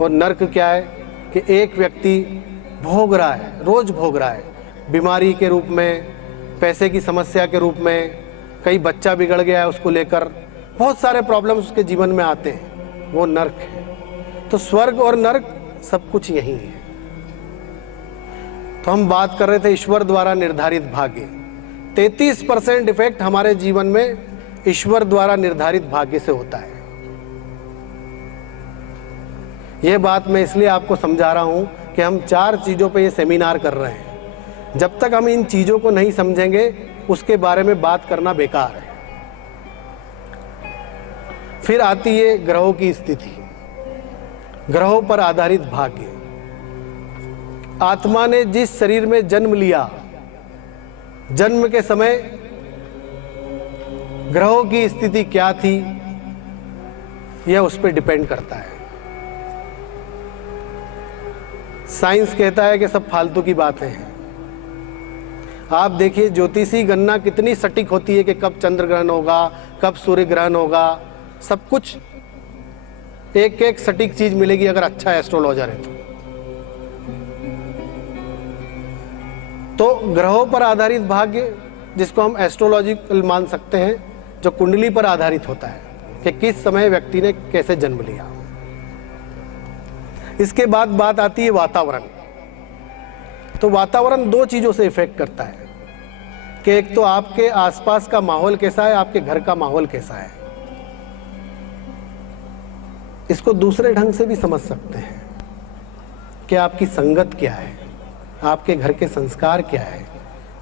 और नर्क क्या है कि एक व्यक्ति भोग रहा है, रोज भोग रहा है, बीमारी के रूप में, पैसे की समस्या के रूप में, कई बच्चा बिगड़ गया है उसको लेकर, बहुत सारे प्रॉब्लम्स उसके जीवन में आते हैं, वो नर्क है। तो स्वर्ग और नर्क सब कुछ यही है। तो हम बात कर रहे थे ईश्वर द्वारा निर्धारित भाग्य। 33% इफेक्ट हमारे जीवन में ईश्वर द्वारा निर्धारित भाग्य से होता है। यह बात मैं इसलिए आपको समझा रहा हूं कि हम 4 चीजों पे ये सेमिनार कर रहे हैं। जब तक हम इन चीजों को नहीं समझेंगे उसके बारे में बात करना बेकार है। फिर आती है ग्रहों की स्थिति, ग्रहों पर आधारित भाग्य। आत्मा ने जिस शरीर में जन्म लिया, जन्म के समय ग्रहों की स्थिति क्या थी, यह उस पर डिपेंड करता है। साइंस कहता है कि सब फालतू की बातें हैं। आप देखिए ज्योतिषी गणना कितनी सटीक होती है कि कब चंद्र ग्रहण होगा, कब सूर्य ग्रहण होगा, सब कुछ एक एक सटीक चीज मिलेगी अगर अच्छा एस्ट्रोलॉजर है तो ग्रहों पर आधारित भाग्य, जिसको हम एस्ट्रोलॉजिकल मान सकते हैं, जो कुंडली पर आधारित होता है कि किस समय व्यक्ति ने कैसे जन्म लिया। इसके बाद बात आती है वातावरण। तो वातावरण 2 चीजों से इफेक्ट करता है कि एक तो आपके आसपास का माहौल कैसा है, आपके घर का माहौल कैसा है। इसको दूसरे ढंग से भी समझ सकते हैं कि आपकी संगत क्या है, आपके घर के संस्कार क्या है,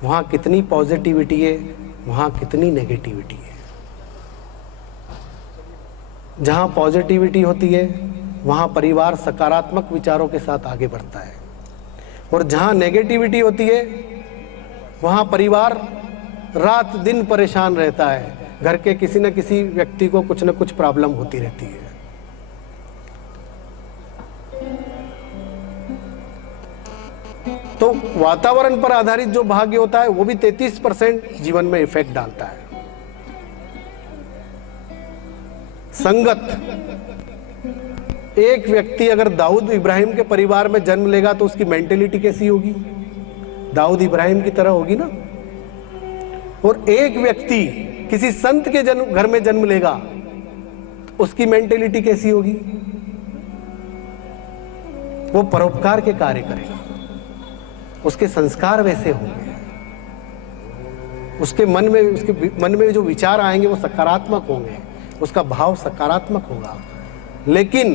वहां कितनी पॉजिटिविटी है, वहां कितनी नेगेटिविटी है। जहां पॉजिटिविटी होती है वहां परिवार सकारात्मक विचारों के साथ आगे बढ़ता है, और जहां नेगेटिविटी होती है वहां परिवार रात दिन परेशान रहता है। घर के किसी न किसी व्यक्ति को कुछ न कुछ प्रॉब्लम होती रहती है। तो वातावरण पर आधारित जो भाग्य होता है वो भी 33% जीवन में इफेक्ट डालता है। संगत, एक व्यक्ति अगर दाऊद इब्राहिम के परिवार में जन्म लेगा तो उसकी मेंटेलिटी कैसी होगी, दाऊद इब्राहिम की तरह होगी ना। और एक व्यक्ति किसी संत के घर में जन्म लेगा तो उसकी मेंटेलिटी कैसी होगी, वो परोपकार के कार्य करेगा, उसके संस्कार वैसे होंगे, उसके मन में जो विचार आएंगे वो सकारात्मक होंगे, उसका भाव सकारात्मक होगा। लेकिन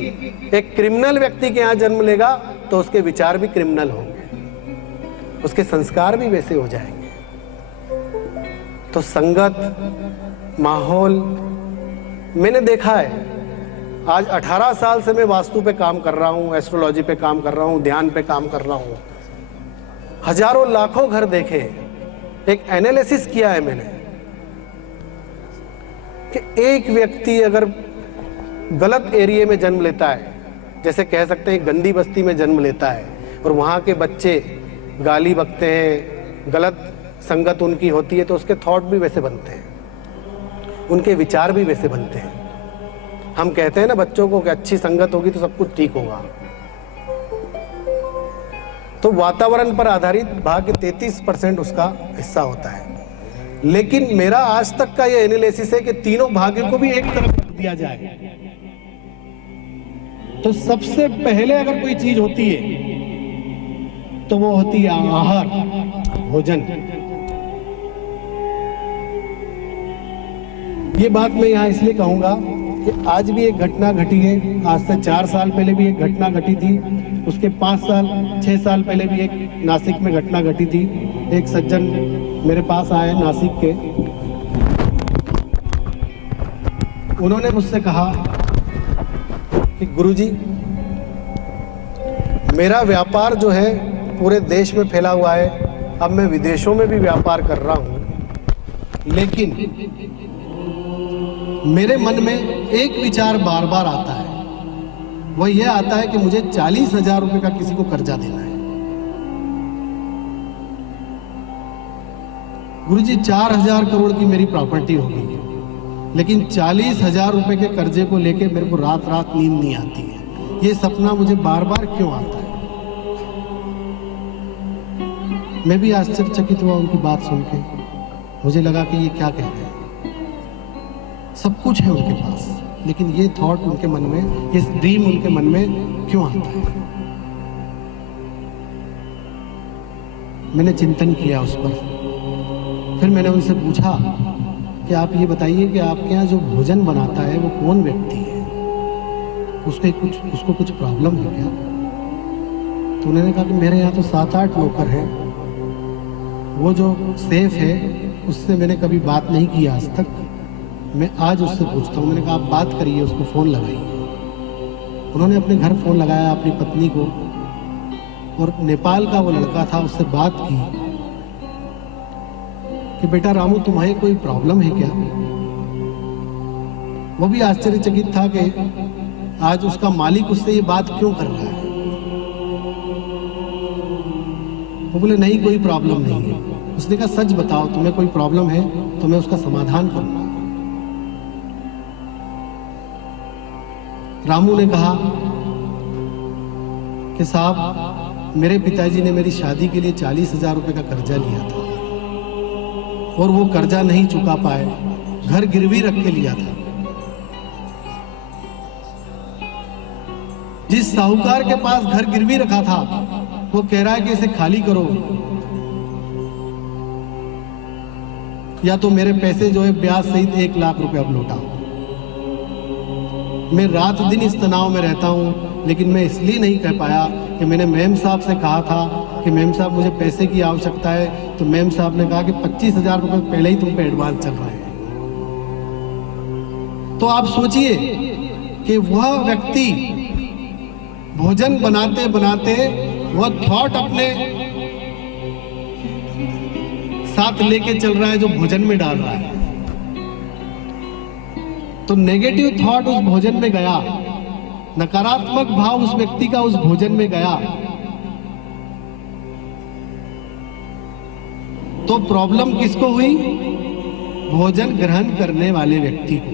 एक क्रिमिनल व्यक्ति के यहाँ जन्म लेगा तो उसके विचार भी क्रिमिनल होंगे, उसके संस्कार भी वैसे हो जाएंगे। तो संगत, माहौल, मैंने देखा है, आज 18 साल से मैं वास्तु पे काम कर रहा हूँ, एस्ट्रोलॉजी पे काम कर रहा हूँ, ध्यान पे काम कर रहा हूँ, हजारों लाखों घर देखे। एक एनालिसिस किया है मैंने कि एक व्यक्ति अगर गलत एरिया में जन्म लेता है, जैसे कह सकते हैं गंदी बस्ती में जन्म लेता है, और वहाँ के बच्चे गाली बकते हैं, गलत संगत उनकी होती है, तो उसके थॉट भी वैसे बनते हैं, उनके विचार भी वैसे बनते हैं। हम कहते हैं ना बच्चों को कि अच्छी संगत होगी तो सब कुछ ठीक होगा। तो वातावरण पर आधारित भाग्य 33% उसका हिस्सा होता है। लेकिन मेरा आज तक का ये एनालिसिस है कि तीनों भाग्य को भी एक तरफ रख दिया जाए तो सबसे पहले अगर कोई चीज होती है तो वो होती है आहार, भोजन। ये बात मैं यहां इसलिए कहूंगा कि आज भी एक घटना घटी है, आज से 4 साल पहले भी एक घटना घटी थी, उसके 6 साल पहले भी एक नासिक में घटना घटी थी। एक सज्जन मेरे पास आए नासिक के, उन्होंने मुझसे कहा कि गुरुजी मेरा व्यापार जो है पूरे देश में फैला हुआ है, अब मैं विदेशों में भी व्यापार कर रहा हूँ, लेकिन मेरे मन में एक विचार बार बार आता है, वो ये आता है कि मुझे 40,000 रुपए का किसी को कर्जा देना है। गुरुजी 4,000 करोड़ की मेरी प्रॉपर्टी होगी, लेकिन 40,000 रुपए के कर्जे को लेके मेरे को रात रात नींद नहीं आती है। ये सपना मुझे बार बार क्यों आता है। मैं भी आश्चर्यचकित हुआ उनकी बात सुन के। मुझे लगा कि ये क्या कह रहे हैं, सब कुछ है उनके पास, लेकिन ये थॉट उनके मन में, ये ड्रीम उनके मन में क्यों आता है। मैंने चिंतन किया उस पर। फिर मैंने उनसे पूछा कि आप ये बताइए कि आपके यहाँ जो भोजन बनाता है वो कौन व्यक्ति है, उसको कुछ प्रॉब्लम है क्या। तो उन्होंने कहा कि मेरे यहाँ तो 7-8 नौकर हैं, वो जो सेफ है उससे मैंने कभी बात नहीं की आज तक, मैं आज उससे पूछता हूँ। मैंने कहा आप बात करिए, उसको फ़ोन लगाइए। उन्होंने अपने घर फ़ोन लगाया अपनी पत्नी को, और नेपाल का वो लड़का था, उससे बात की कि बेटा रामू तुम्हारे कोई प्रॉब्लम है क्या। वो भी आश्चर्यचकित था कि आज उसका मालिक उससे ये बात क्यों कर रहा है। वो बोले नहीं कोई प्रॉब्लम नहीं है। उसने कहा सच बताओ, तुम्हें कोई प्रॉब्लम है तो मैं उसका समाधान करूंगा। रामू ने कहा कि साहब मेरे पिताजी ने मेरी शादी के लिए 40,000 रुपए का कर्जा लिया था, और वो कर्जा नहीं चुका पाए, घर गिरवी रख के लिया था। जिस साहूकार के पास घर गिरवी रखा था वो कह रहा है कि इसे खाली करो, या तो मेरे पैसे जो है ब्याज सहित 1 लाख रुपए अब लौटाओ। मैं रात दिन इस तनाव में रहता हूं, लेकिन मैं इसलिए नहीं कह पाया कि मैंने मेम साहब से कहा था कि मेम साहब मुझे पैसे की आवश्यकता है, तो मेम साहब ने कहा कि 25,000 रुपए पहले ही तुम पे एडवांस चल रहे हैं। तो आप सोचिए कि वह व्यक्ति भोजन बनाते बनाते वह थॉट अपने साथ लेके चल रहा है जो भोजन में डाल रहा है। तो नेगेटिव थॉट उस भोजन में गया, नकारात्मक भाव उस व्यक्ति का उस भोजन में गया, तो प्रॉब्लम किसको हुई? भोजन ग्रहण करने वाले व्यक्ति को।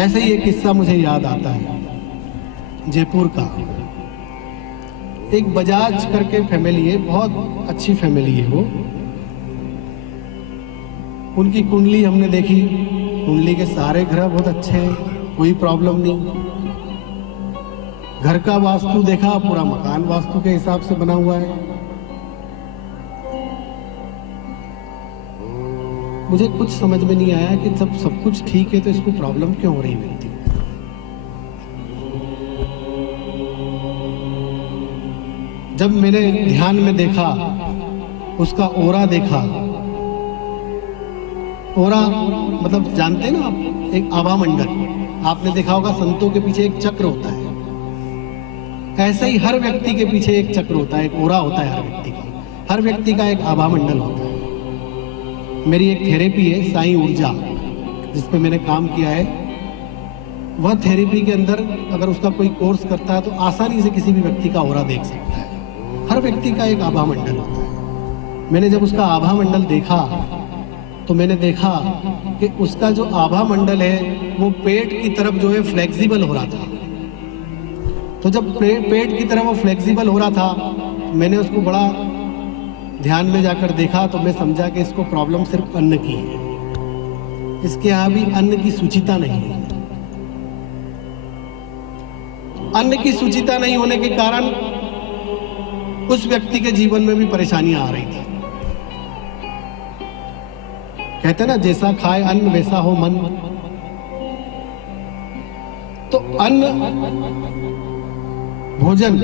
ऐसे ही एक किस्सा मुझे याद आता है जयपुर का। एक बजाज करके फैमिली है, बहुत अच्छी फैमिली है वो। उनकी कुंडली हमने देखी, कुंडली के सारे ग्रह बहुत अच्छे हैं, कोई प्रॉब्लम नहीं। घर का वास्तु देखा, पूरा मकान वास्तु के हिसाब से बना हुआ है। मुझे कुछ समझ में नहीं आया कि जब सब कुछ ठीक है तो इसको प्रॉब्लम क्यों हो रही है व्यक्ति। जब मैंने ध्यान में देखा, उसका ओरा देखा, ओरा मतलब जानते हैं ना आप, एक आभा मंडल। आपने देखा होगा संतों के पीछे एक चक्र होता है, ऐसे ही हर व्यक्ति के पीछे एक चक्र होता है, एक ओरा होता है हर व्यक्ति का। हर व्यक्ति का एक आभा मंडल होता है। मेरी एक थेरेपी है साई ऊर्जा, जिस पे मैंने काम किया है। वह थेरेपी के अंदर अगर उसका कोई कोर्स करता है तो आसानी से किसी भी व्यक्ति का ओरा देख सकता है। हर व्यक्ति का एक आभा मंडल होता है। मैंने जब उसका आभा मंडल देखा तो मैंने देखा कि उसका जो आभा मंडल है वो पेट की तरफ जो है फ्लेक्सिबल हो रहा था। तो जब पेट की तरफ वो फ्लेक्सिबल हो रहा था, मैंने उसको बड़ा ध्यान में जाकर देखा तो मैं समझा कि इसको प्रॉब्लम सिर्फ अन्न की है। इसके यहाँ भी अन्न की सुचिता नहीं है। अन्न की सुचिता नहीं होने के कारण उस व्यक्ति के जीवन में भी परेशानियां आ रही थी। कहते ना जैसा खाए अन्न वैसा हो मन। तो अन्न, भोजन,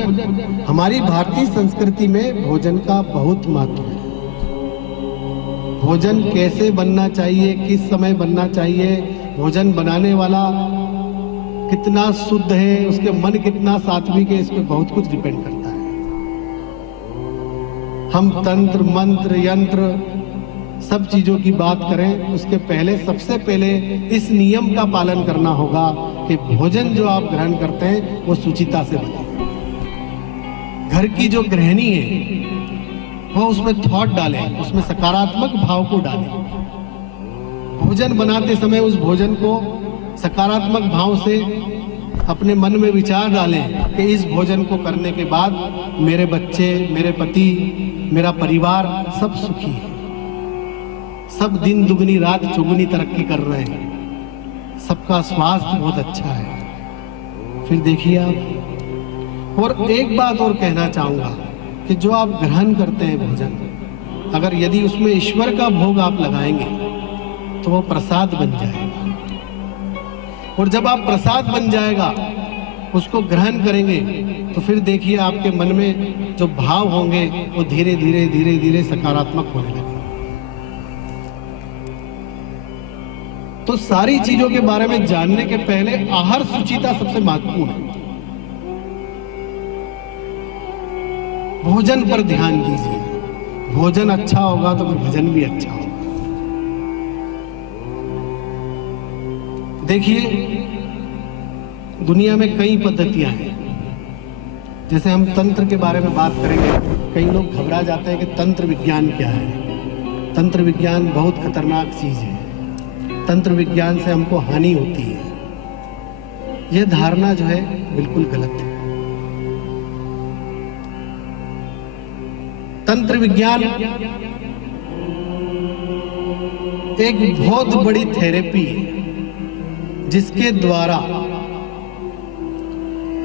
हमारी भारतीय संस्कृति में भोजन का बहुत महत्व है। भोजन कैसे बनना चाहिए, किस समय बनना चाहिए, भोजन बनाने वाला कितना शुद्ध है, उसके मन कितना सात्विक है, इस पे बहुत कुछ डिपेंड करता है। हम तंत्र मंत्र यंत्र सब चीजों की बात करें, उसके पहले सबसे पहले इस नियम का पालन करना होगा कि भोजन जो आप ग्रहण करते हैं वो सुचिता से बने। घर की जो गृहिणी है वो उसमें थॉट डाले, उसमें सकारात्मक भाव को डाले। भोजन बनाते समय उस भोजन को सकारात्मक भाव से अपने मन में विचार डालें कि इस भोजन को करने के बाद मेरे बच्चे, मेरे पति, मेरा परिवार सब सुखी है, सब दिन दुगनी रात चौगुनी तरक्की कर रहे हैं, सबका स्वास्थ्य बहुत अच्छा है। फिर देखिए आप, और एक बात और कहना चाहूँगा कि जो आप ग्रहण करते हैं भोजन, अगर यदि उसमें ईश्वर का भोग आप लगाएंगे तो वो प्रसाद बन जाएगा, और जब आप प्रसाद बन जाएगा उसको ग्रहण करेंगे तो फिर देखिए आपके मन में जो भाव होंगे वो धीरे धीरे धीरे धीरे सकारात्मक होने लगेंगे। तो सारी चीजों के बारे में जानने के पहले आहार सुचिता सबसे महत्वपूर्ण है। भोजन पर ध्यान दीजिए, भोजन अच्छा होगा तो भजन भी अच्छा होगा। देखिए दुनिया में कई पद्धतियां हैं, जैसे हम तंत्र के बारे में बात करेंगे, कई लोग घबरा जाते हैं कि तंत्र विज्ञान क्या है। तंत्र विज्ञान बहुत खतरनाक चीज है, तंत्र विज्ञान से हमको हानि होती है। यह धारणा जो है बिल्कुल गलत है। तंत्र विज्ञान एक बहुत बड़ी थेरेपी है जिसके द्वारा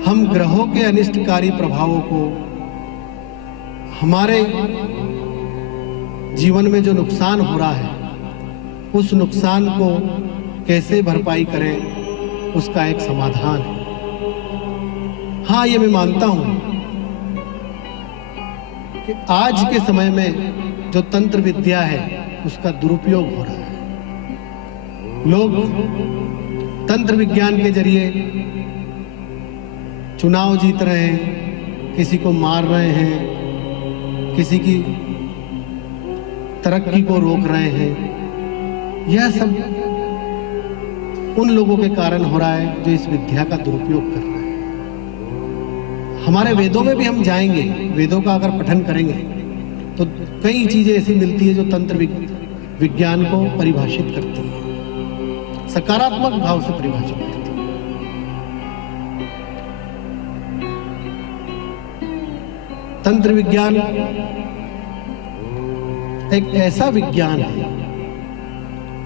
हम ग्रहों के अनिष्टकारी प्रभावों को, हमारे जीवन में जो नुकसान हो रहा है उस नुकसान को कैसे भरपाई करें, उसका एक समाधान है। हाँ, ये मैं मानता हूं कि आज के समय में जो तंत्र विद्या है उसका दुरुपयोग हो रहा है। लोग तंत्र विज्ञान के जरिए चुनाव जीत रहे हैं, किसी को मार रहे हैं, किसी की तरक्की को रोक रहे हैं। यह सब उन लोगों के कारण हो रहा है जो इस विद्या का दुरुपयोग कर रहे हैं। हमारे वेदों में भी हम जाएंगे, वेदों का अगर पठन करेंगे तो कई चीजें ऐसी मिलती है जो तंत्र विज्ञान को परिभाषित करती है, सकारात्मक भाव से परिभाषित करती है। तंत्र विज्ञान एक ऐसा विज्ञान है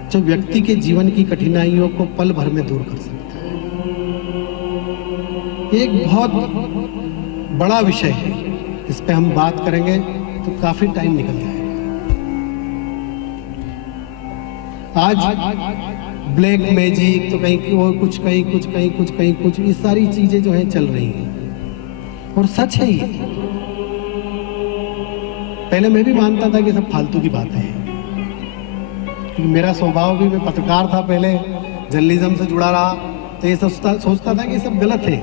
जो व्यक्ति के जीवन की कठिनाइयों को पल भर में दूर कर सकता है। एक बहुत बड़ा विषय है, इस पे हम बात करेंगे तो काफी टाइम निकल जाएगा। आज ब्लैक मैजिक तो कहीं वो कुछ, कहीं कुछ, कहीं कुछ, कहीं कुछ, ये सारी चीजें जो है चल रही हैं और सच है ये। पहले मैं भी मानता था कि सब फालतू की बातें हैं, क्योंकि मेरा स्वभाव भी, मैं पत्रकार था पहले, जर्नलिज्म से जुड़ा रहा, तो ये सोचता था कि ये सब गलत है,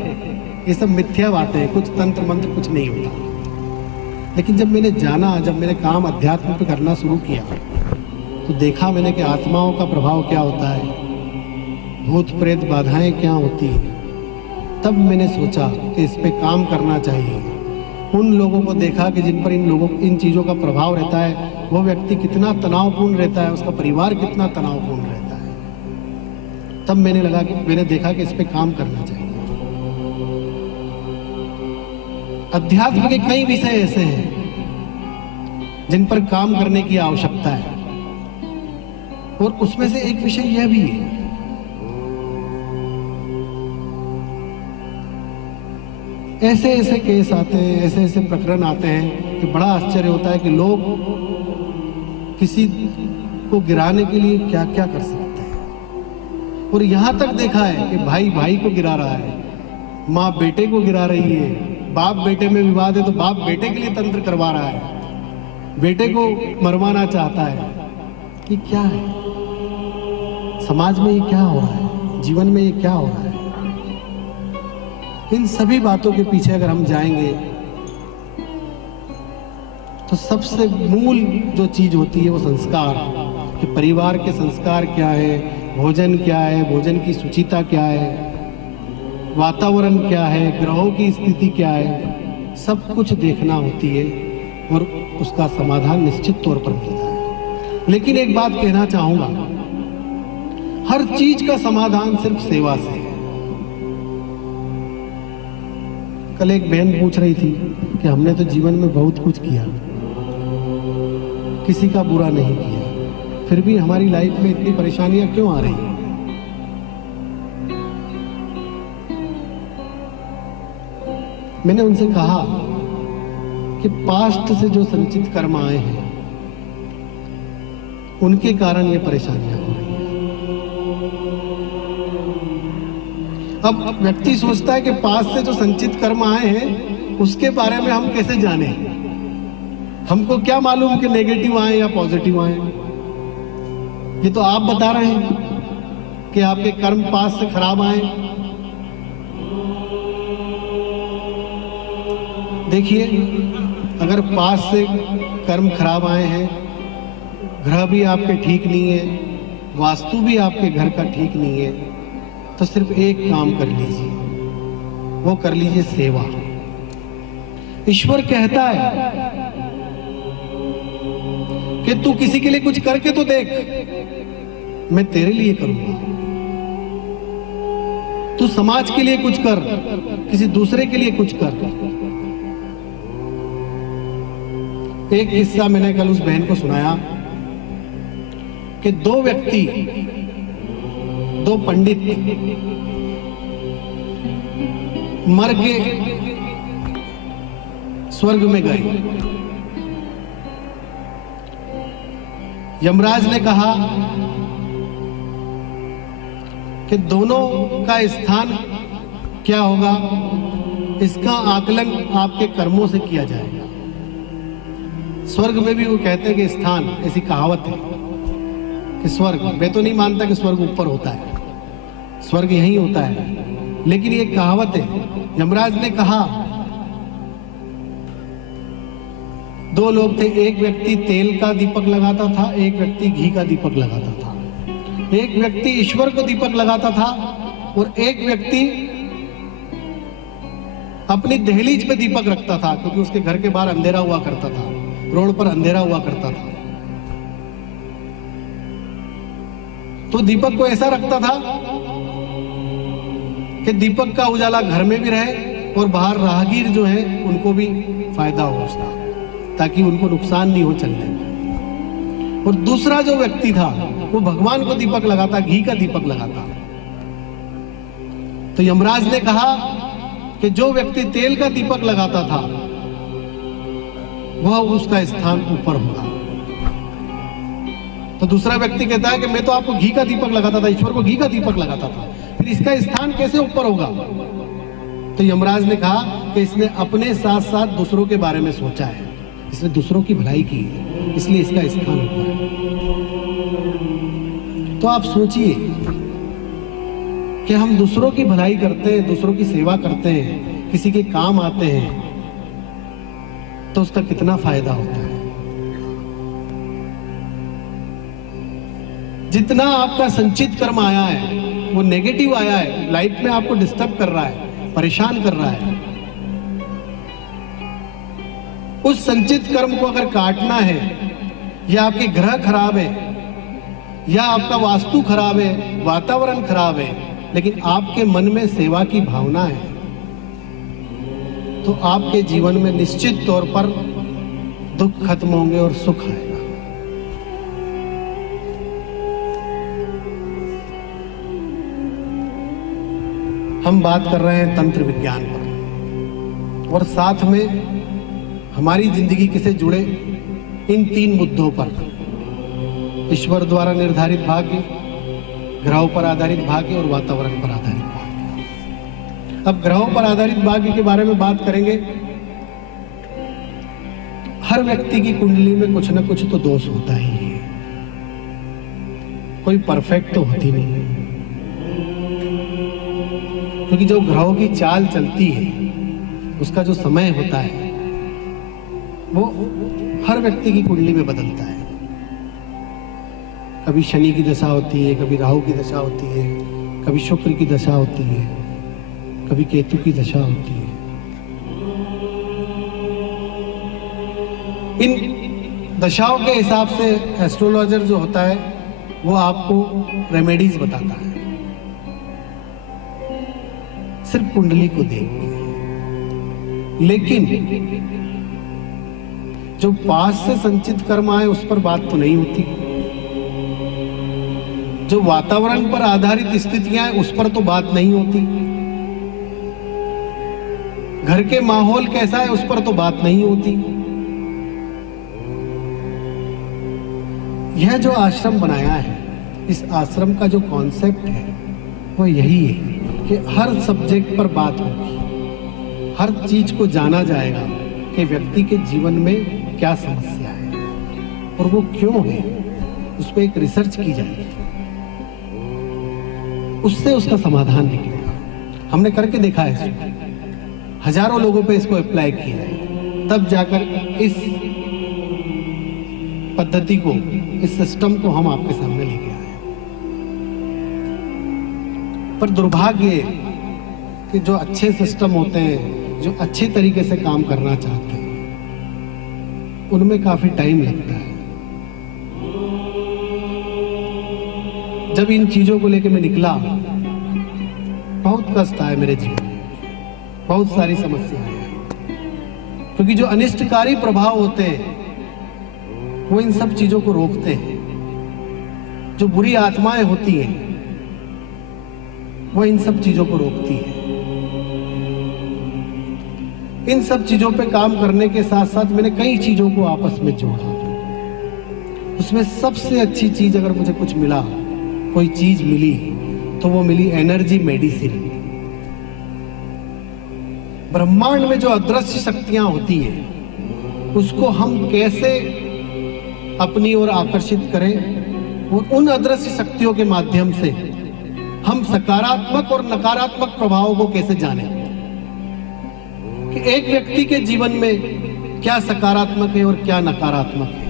ये सब मिथ्या बातें हैं, कुछ तंत्र मंत्र कुछ नहीं होता। लेकिन जब मैंने जाना, जब मैंने काम अध्यात्म पे करना शुरू किया तो देखा मैंने कि आत्माओं का प्रभाव क्या होता है, भूत प्रेत बाधाएं क्या होती हैं। तब मैंने सोचा कि इस पे काम करना चाहिए। उन लोगों को देखा कि जिन पर इन चीज़ों का प्रभाव रहता है, वो व्यक्ति कितना तनावपूर्ण रहता है, उसका परिवार कितना तनावपूर्ण रहता है। तब मैंने देखा कि इस पे काम करना चाहिए। अध्यात्म के कई विषय ऐसे हैं जिन पर काम करने की आवश्यकता है, और उसमें से एक विषय यह भी है। ऐसे ऐसे केस आते हैं, ऐसे ऐसे प्रकरण आते हैं कि बड़ा आश्चर्य होता है कि लोग किसी को गिराने के लिए क्या क्या कर सकते हैं। और यहाँ तक देखा है कि भाई भाई को गिरा रहा है, माँ बेटे को गिरा रही है, बाप बेटे में विवाद है तो बाप बेटे के लिए तंत्र करवा रहा है, बेटे को मरवाना चाहता है। ये क्या है? समाज में ये क्या हो रहा है? जीवन में ये क्या हो रहा है? इन सभी बातों के पीछे अगर हम जाएंगे तो सबसे मूल जो चीज होती है वो संस्कार, कि परिवार के संस्कार क्या है, भोजन क्या है, भोजन की शुचिता क्या है, वातावरण क्या है, ग्रहों की स्थिति क्या है, सब कुछ देखना होती है और उसका समाधान निश्चित तौर पर मिलता है। लेकिन एक बात कहना चाहूंगा, हर चीज का समाधान सिर्फ सेवा से है। कल एक बहन पूछ रही थी कि हमने तो जीवन में बहुत कुछ किया, किसी का बुरा नहीं किया, फिर भी हमारी लाइफ में इतनी परेशानियां क्यों आ रही हैं? मैंने उनसे कहा कि पास्ट से जो संचित कर्म आए हैं उनके कारण ये परेशानियां हो रही हैं। अब व्यक्ति सोचता है कि पास्ट से जो संचित कर्म आए हैं उसके बारे में हम कैसे जाने? हमको क्या मालूम कि नेगेटिव आए या पॉजिटिव आए? ये तो आप बता रहे हैं कि आपके कर्म पास्ट से खराब आए। देखिए, अगर पास्ट से कर्म खराब आए हैं, ग्रह भी आपके ठीक नहीं है, वास्तु भी आपके घर का ठीक नहीं है, तो सिर्फ एक काम कर लीजिए, वो कर लीजिए सेवा। ईश्वर कहता है कि तू किसी के लिए कुछ करके तो देख, मैं तेरे लिए करूंगा। तू समाज के लिए कुछ कर, किसी दूसरे के लिए कुछ कर। एक किस्सा मैंने कल उस बहन को सुनाया कि दो व्यक्ति, दो पंडित मर के स्वर्ग में गए। यमराज ने कहा कि दोनों का स्थान क्या होगा, इसका आकलन आपके कर्मों से किया जाएगा। स्वर्ग में भी वो कहते हैं कि स्थान, ऐसी कहावत है कि स्वर्ग, मैं तो नहीं मानता कि स्वर्ग ऊपर होता है, स्वर्ग यहीं होता है, लेकिन ये कहावत है। यमराज ने कहा, दो लोग थे, एक व्यक्ति तेल का दीपक लगाता था, एक व्यक्ति घी का दीपक लगाता था। एक व्यक्ति ईश्वर को दीपक लगाता था और एक व्यक्ति अपनी दहलीज पे दीपक रखता था, क्योंकि उसके घर के बाहर अंधेरा हुआ करता था, रोड पर अंधेरा हुआ करता था। तो दीपक को ऐसा रखता था कि दीपक का उजाला घर में भी रहे और बाहर राहगीर जो है उनको भी फायदा हो उसका, ताकि उनको नुकसान नहीं हो चलने में। और दूसरा जो व्यक्ति था वो भगवान को दीपक लगाता, घी का दीपक लगाता। तो यमराज ने कहा कि जो व्यक्ति तेल का दीपक लगाता था वह उसका स्थान ऊपर होगा। तो दूसरा व्यक्ति कहता है कि मैं तो आपको घी का दीपक लगाता था, ईश्वर को घी का दीपक लगाता था, फिर इसका स्थान कैसे ऊपर होगा? तो यमराज ने कहा कि इसने अपने साथ साथ दूसरों के बारे में सोचा है, इसने दूसरों की भलाई की है, इसलिए इसका स्थान ऊपर है। तो आप सोचिए कि हम दूसरों की भलाई करते हैं, दूसरों की सेवा करते हैं, किसी के काम आते हैं, तो उसका कितना फायदा होता है। जितना आपका संचित कर्म आया है, वो नेगेटिव आया है, लाइफ में आपको डिस्टर्ब कर रहा है, परेशान कर रहा है, उस संचित कर्म को अगर काटना है, या आपके ग्रह खराब है, या आपका वास्तु खराब है, वातावरण खराब है, लेकिन आपके मन में सेवा की भावना है, तो आपके जीवन में निश्चित तौर पर दुख खत्म होंगे और सुख आएगा। हम बात कर रहे हैं तंत्र विज्ञान पर, और साथ में हमारी जिंदगी से जुड़े इन तीन मुद्दों पर, ईश्वर द्वारा निर्धारित भाग्य, ग्रहों पर आधारित भाग्य और वातावरण पर आधारित भाग्य। अब ग्रहों पर आधारित भाग्य के बारे में बात करेंगे। हर व्यक्ति की कुंडली में कुछ ना कुछ तो दोष होता ही है, कोई परफेक्ट तो होती नहीं है, क्योंकि जो ग्रहों की चाल चलती है, उसका जो समय होता है, वो हर व्यक्ति की कुंडली में बदलता है। कभी शनि की दशा होती है, कभी राहु की दशा होती है, कभी शुक्र की दशा होती है, कभी केतु की दशा होती है। इन दशाओं के हिसाब से एस्ट्रोलॉजर जो होता है वो आपको रेमेडीज बताता है सिर्फ कुंडली को देख के। लेकिन जो पास से संचित कर्म आए उस पर बात तो नहीं होती। जो वातावरण पर आधारित स्थितियां हैं उस पर तो बात नहीं होती। घर के माहौल कैसा है उस पर तो बात नहीं होती। यह जो आश्रम बनाया है, इस आश्रम का जो कॉन्सेप्ट है वो यही है कि हर सब्जेक्ट पर बात होगी, हर चीज को जाना जाएगा कि व्यक्ति के जीवन में क्या समस्या है और वो क्यों है, उस पर एक रिसर्च की जाएगी, उससे उसका समाधान निकलेगा। हमने करके देखा है इसको, हजारों लोगों पे इसको अप्लाई किया है, तब जाकर इस पद्धति को, इस सिस्टम को हम आपके सामने लेके आए। पर दुर्भाग्य कि जो अच्छे सिस्टम होते हैं, जो अच्छे तरीके से काम करना चाहते हैं, उनमें काफी टाइम लगता है। जब इन चीजों को लेकर मैं निकला, बहुत कष्ट आया मेरे जीवन में, बहुत सारी समस्याएं आई, क्योंकि जो अनिष्टकारी प्रभाव होते हैं वो इन सब चीजों को रोकते हैं। जो बुरी आत्माएं होती हैं वो इन सब चीजों को रोकती है। इन सब चीजों पे काम करने के साथ साथ मैंने कई चीजों को आपस में जोड़ा। उसमें सबसे अच्छी चीज अगर मुझे कुछ मिला, कोई चीज मिली, तो वो मिली एनर्जी मेडिसिन। ब्रह्मांड में जो अदृश्य शक्तियां होती हैं उसको हम कैसे अपनी ओर आकर्षित करें और उन अदृश्य शक्तियों के माध्यम से हम सकारात्मक और नकारात्मक प्रभावों को कैसे जानें कि एक व्यक्ति के जीवन में क्या सकारात्मक है और क्या नकारात्मक है,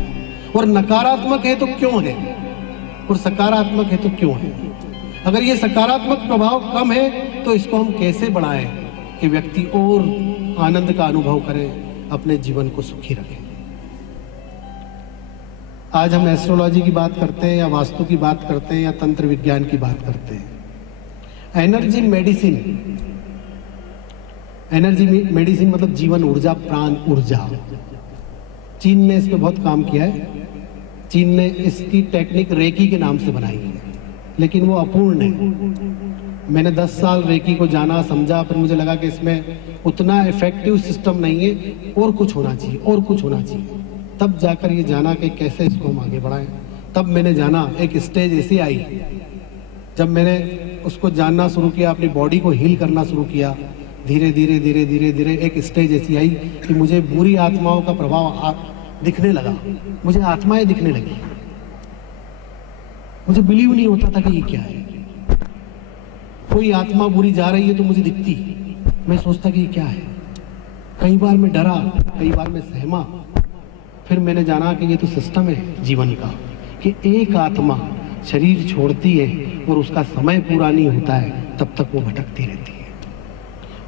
और नकारात्मक है तो क्यों है और सकारात्मक है तो क्यों है। अगर ये सकारात्मक प्रभाव कम है तो इसको हम कैसे बढ़ाएं कि व्यक्ति और आनंद का अनुभव करे, अपने जीवन को सुखी रखे। आज हम एस्ट्रोलॉजी की बात करते हैं या वास्तु की बात करते हैं या तंत्र विज्ञान की बात करते हैं। एनर्जी मेडिसिन, एनर्जी मेडिसिन मतलब जीवन ऊर्जा, प्राण ऊर्जा। चीन ने इस पे बहुत काम किया है। चीन ने इसकी टेक्निक रेकी के नाम से बनाई है, लेकिन वो अपूर्ण है। मैंने 10 साल रेकी को जाना, समझा, फिर मुझे लगा कि इसमें उतना इफेक्टिव सिस्टम नहीं है, और कुछ होना चाहिए, और कुछ होना चाहिए। तब जाकर ये जाना कि कैसे इसको हम आगे बढ़ाएं। तब मैंने जाना, एक स्टेज ऐसी आई जब मैंने उसको जानना शुरू किया, अपनी बॉडी को हील करना शुरू किया, धीरे धीरे धीरे धीरे धीरे एक स्टेज ऐसी आई कि मुझे बुरी आत्माओं का प्रभाव दिखने लगा। मुझे आत्माएं दिखने लगी। मुझे बिलीव नहीं होता था कि ये क्या है। कोई आत्मा बुरी जा रही है तो मुझे दिखती, मैं सोचता कि ये क्या है। कई बार मैं डरा, कई बार मैं सहमा। फिर मैंने जाना कि ये तो सिस्टम है जीवन का, कि एक आत्मा शरीर छोड़ती है और उसका समय पूरा नहीं होता है तब तक वो भटकती रहती है,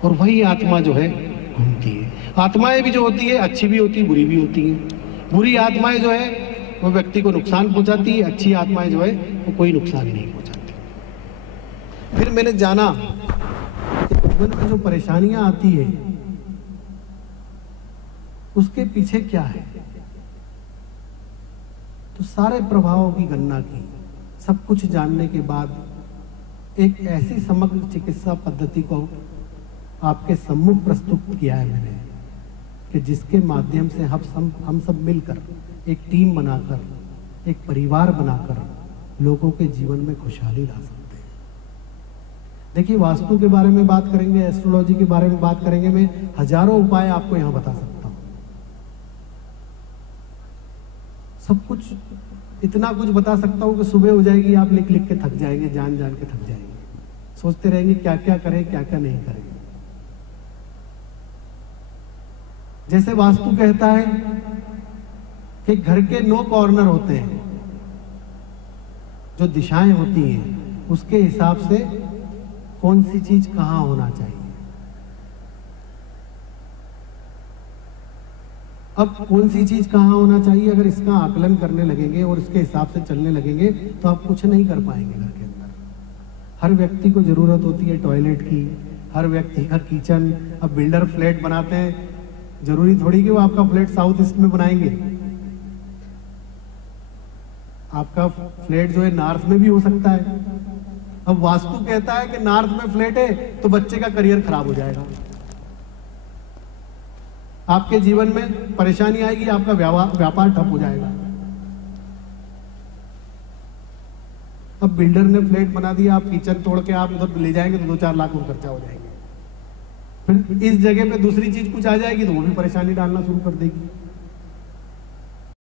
और वही आत्मा जो है घूमती है। आत्माएं भी जो होती है अच्छी भी होती है, बुरी भी होती हैं। बुरी आत्माएं जो है वो व्यक्ति को नुकसान पहुंचाती है, अच्छी आत्माएं जो है वो कोई नुकसान नहीं पहुंचाती। फिर मैंने जाना कि जीवन में जो परेशानियां आती है उसके पीछे क्या है। तो सारे प्रभावों की गणना की, सब कुछ जानने के बाद एक ऐसी समग्र चिकित्सा पद्धति को आपके सम्मुख प्रस्तुत किया है मैंने, कि जिसके माध्यम से हम सब मिलकर एक टीम बनाकर, एक परिवार बनाकर लोगों के जीवन में खुशहाली ला सकते हैं। देखिए, वास्तु के बारे में बात करेंगे, एस्ट्रोलॉजी के बारे में बात करेंगे, मैं हजारों उपाय आपको यहां बता सकता हूं। सब कुछ, इतना कुछ बता सकता हूं कि सुबह हो जाएगी, आप लिख लिख के थक जाएंगे, जान जान के थक जाएंगे, सोचते रहेंगे क्या क्या करें, क्या क्या नहीं करें। जैसे वास्तु कहता है कि घर के 9 कॉर्नर होते हैं, जो दिशाएं होती हैं उसके हिसाब से कौन सी चीज कहां होना चाहिए। अब कौन सी चीज कहाँ होना चाहिए, अगर इसका आकलन करने लगेंगे और इसके हिसाब से चलने लगेंगे तो आप कुछ नहीं कर पाएंगे घर के अंदर। हर व्यक्ति को जरूरत होती है टॉयलेट की, हर व्यक्ति का किचन। अब बिल्डर फ्लैट बनाते हैं, जरूरी थोड़ी कि वो आपका फ्लैट साउथ ईस्ट में बनाएंगे, आपका फ्लैट जो है नॉर्थ में भी हो सकता है। अब वास्तु कहता है कि नॉर्थ में फ्लैट है तो बच्चे का करियर खराब हो जाएगा, आपके जीवन में परेशानी आएगी, आपका व्यापार ठप हो जाएगा। अब बिल्डर ने फ्लैट बना दिया, आप किचन तोड़ के आप उधर ले जाएंगे तो 2-4 लाख रुपए खर्चा हो जाएंगे। फिर इस जगह पे दूसरी चीज कुछ आ जाएगी तो वो भी परेशानी डालना शुरू कर देगी।